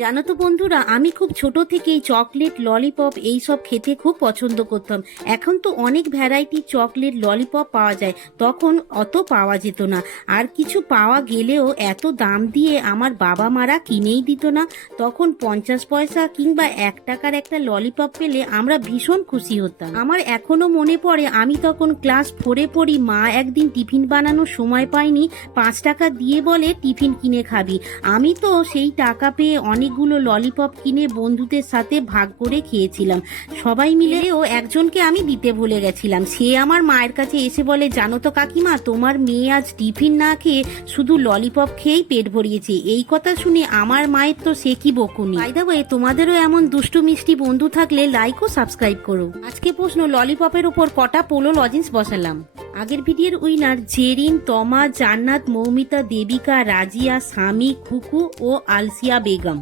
জানো তো বন্ধুরা, আমি খুব ছোট থেকেই চকলেট, ললিপপ এইসব খেতে খুব পছন্দ করতাম। এখন তো অনেক ভ্যারাইটি চকলেট, ললিপপ পাওয়া যায়, তখন অত পাওয়া যেত না। আর কিছু পাওয়া গেলেও এত দাম দিয়ে আমার বাবা মারা কিনেই দিত না। তখন 50 পয়সা কিংবা 1 টাকার একটা ললিপপ পেলে আমরা ভীষণ খুশি হতাম। আমার এখনো মনে পড়ে, আমি তখন ক্লাস 4-এ পড়ি। মা একদিন টিফিন বানানোর সময় পায়নি, 5 টাকা দিয়ে বলে টিফিন কিনে খাবি। আমি তো সেই টাকা পেয়ে অনেকগুলো ললিপপ কিনে বন্ধুদের সাথে ভাগ করে খেয়েছিলাম। সবাই মিলেও একজনকে আমি দিতে ভুলে গেছিলাম। সে আমার মায়ের কাছে এসে বলে, জানো তো কাকিমা, তোমার মেয়ে আজ টিফিন না খেয়ে শুধু ললিপপ খেয়েই পেট ভরিয়েছে। এই কথা শুনে আমার মায়ের তো সে কি বকুনি। বাই দ্য ওয়ে, তোমাদেরও এমন দুষ্টু মিষ্টি বন্ধু থাকলে লাইক ও সাবস্ক্রাইব করো। আজকে প্রশ্ন, ললিপপের উপর কটা পোলো লজেন্স বসালাম? আগের ভিডিওর উইনার জেরিন, তমা, জান্নাত, মৌমিতা, দেবিকা, রাজিয়া, সামি, খুকু ও আলসিয়া বেগম।